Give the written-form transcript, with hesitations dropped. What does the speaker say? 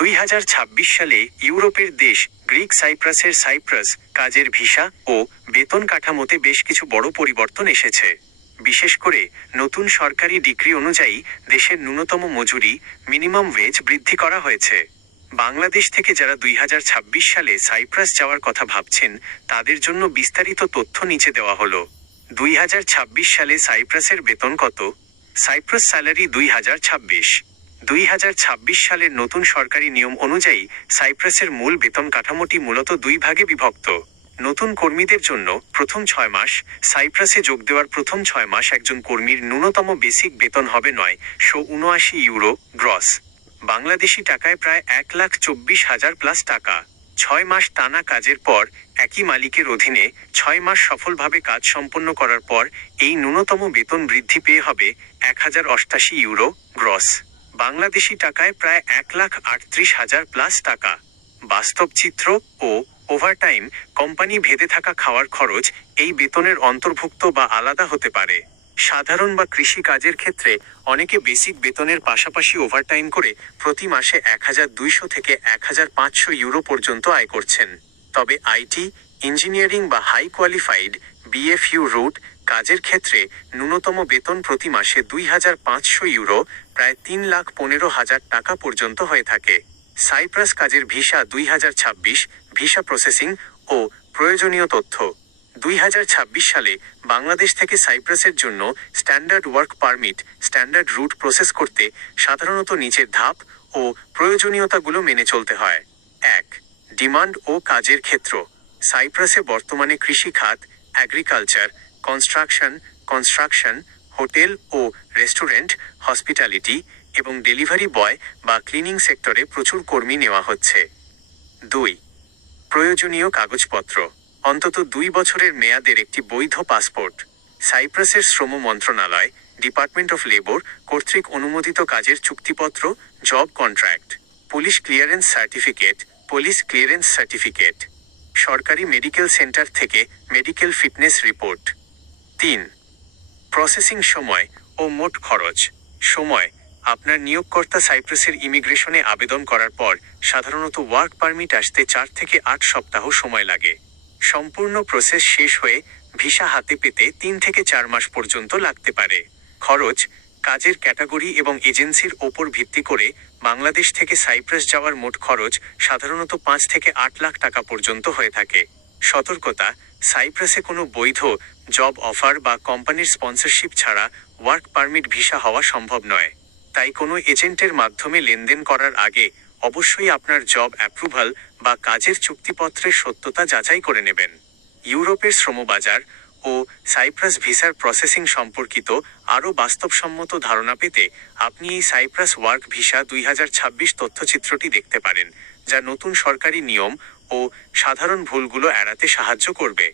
2026 সালে ইউরোপের দেশ গ্রিক সাইপ্রাসের সাইপ্রাস কাজের ভিসা ও বেতন কাঠামোতে বেশ কিছু বড় পরিবর্তন এসেছে। বিশেষ করে নতুন সরকারি ডিক্রি অনুযায়ী দেশের ন্যূনতম মজুরি মিনিমাম ওয়েজ বৃদ্ধি করা হয়েছে। বাংলাদেশ থেকে যারা 2026 সালে সাইপ্রাস যাওয়ার কথা ভাবছেন তাদের জন্য বিস্তারিত তথ্য নিচে দেওয়া হলো। 2026 সালে সাইপ্রাসের বেতন কত? সাইপ্রাস স্যালারি 2026 সালের নতুন সরকারি নিয়ম অনুযায়ী সাইপ্রাসের মূল বেতন কাঠামোটি মূলত দুই ভাগে বিভক্ত। নতুন কর্মীদের জন্য প্রথম 6 মাস সাইপ্রাসে যোগ দেওয়ার প্রথম 6 মাস একজন কর্মীর ন্যূনতম বেসিক বেতন হবে 979 ইউরো গ্রস, বাংলাদেশি টাকায় প্রায় 1,24,000 প্লাস টাকা। 6 মাস টানা কাজের পর একই মালিকের অধীনে 6 মাস সফলভাবে কাজ সম্পন্ন করার পর এই ন্যূনতম বেতন বৃদ্ধি পেয়ে হবে 1,088 ইউরো গ্রস, বাংলাদেশি টাকায় প্রায় 1,38,000 প্লাস টাকা। বাস্তব চিত্র ও ওভারটাইম কোম্পানি ভেদে থাকা খাওয়ার খরচ এই বেতনের অন্তর্ভুক্ত বা আলাদা হতে পারে। সাধারণ বা কৃষি কাজের ক্ষেত্রে অনেকে বেসিক বেতনের পাশাপাশি ওভারটাইম করে প্রতি মাসে 1,200 থেকে 1,500 ইউরো পর্যন্ত আয় করছেন। তবে আইটি, ইঞ্জিনিয়ারিং বা হাই কোয়ালিফাইড বিএফইউ রুট কাজের ক্ষেত্রে ন্যূনতম বেতন প্রতি মাসে 2,500 ইউরো প্রায় 3,15,000 টাকা পর্যন্ত হয়ে থাকে। সাইপ্রাস কাজের ভিসা 2026 ভিসা প্রসেসিং ও প্রয়োজনীয় তথ্য। 2026 সালে বাংলাদেশ থেকে সাইপ্রাসের জন্য standard work permit standard route process করতে সাধারণত নিচের ধাপ ও প্রয়োজনীয়তাগুলো মেনে চলতে হয়। 1. ডিমান্ড ও কাজের ক্ষেত্র। সাইপ্রাসে বর্তমানে কৃষি খাত, অ্যাগ্রিকালচার, কনস্ট্রাকশন, হোটেল ও রেস্টুরেন্ট, হসপিটালিটি এবং ডেলিভারি বয় বা ক্লিনিং সেক্টরে প্রচুর কর্মী নেওয়া হচ্ছে। 2. প্রয়োজনীয় কাগজপত্র। অন্তত 2 বছরের মেয়াদের একটি বৈধ পাসপোর্ট। সাইপ্রাসের শ্রম মন্ত্রণালয় ডিপার্টমেন্ট অফ লেবর কর্তৃক অনুমোদিত কাজের চুক্তিপত্র, job contract, police clearance certificate, সরকারি মেডিকেল সেন্টার থেকে মেডিকেল ফিটনেস রিপোর্ট। 3. প্রসেসিং সময় ও মোট খরচ। সময়: আপনার নিয়োগকর্তা সাইপ্রাসের ইমিগ্রেশনে আবেদন করার পর সাধারণত ওয়ার্ক পারমিট আসতে 4 থেকে 8 সপ্তাহ সময় লাগে। সম্পূর্ণ প্রসেস শেষ হয়ে ভিসা হাতে পেতে 3 থেকে 4 মাস পর্যন্ত লাগতে পারে। খরচ: কাজের ক্যাটাগরি এবং এজেন্সির ওপর ভিত্তি করে বাংলাদেশ থেকে সাইপ্রাস যাওয়ার মোট খরচ সাধারণত 5 থেকে 8 লাখ টাকা পর্যন্ত হয়ে থাকে। সতর্কতা: সাইপ্রাসে কোনো বৈধ জব অফার বা কোম্পানির স্পন্সরশিপ ছাড়া ওয়ার্ক পারমিট ভিসা হওয়া সম্ভব নয়। তাই কোনো এজেন্টের মাধ্যমে লেনদেন করার আগে অবশ্যই আপনার জব অ্যাপ্রুভাল বা কাজের চুক্তিপত্রের সত্যতা যাচাই করে নেবেন। ইউরোপের শ্রমবাজার ও সাইপ্রাস ভিসার প্রসেসিং সম্পর্কিত আরও বাস্তবসম্মত ধারণা পেতে আপনি এই সাইপ্রাস ওয়ার্ক ভিসা 2026 তথ্যচিত্রটি দেখতে পারেন, যা নতুন সরকারি নিয়ম ও সাধারণ ভুলগুলো এড়াতে সাহায্য করবে।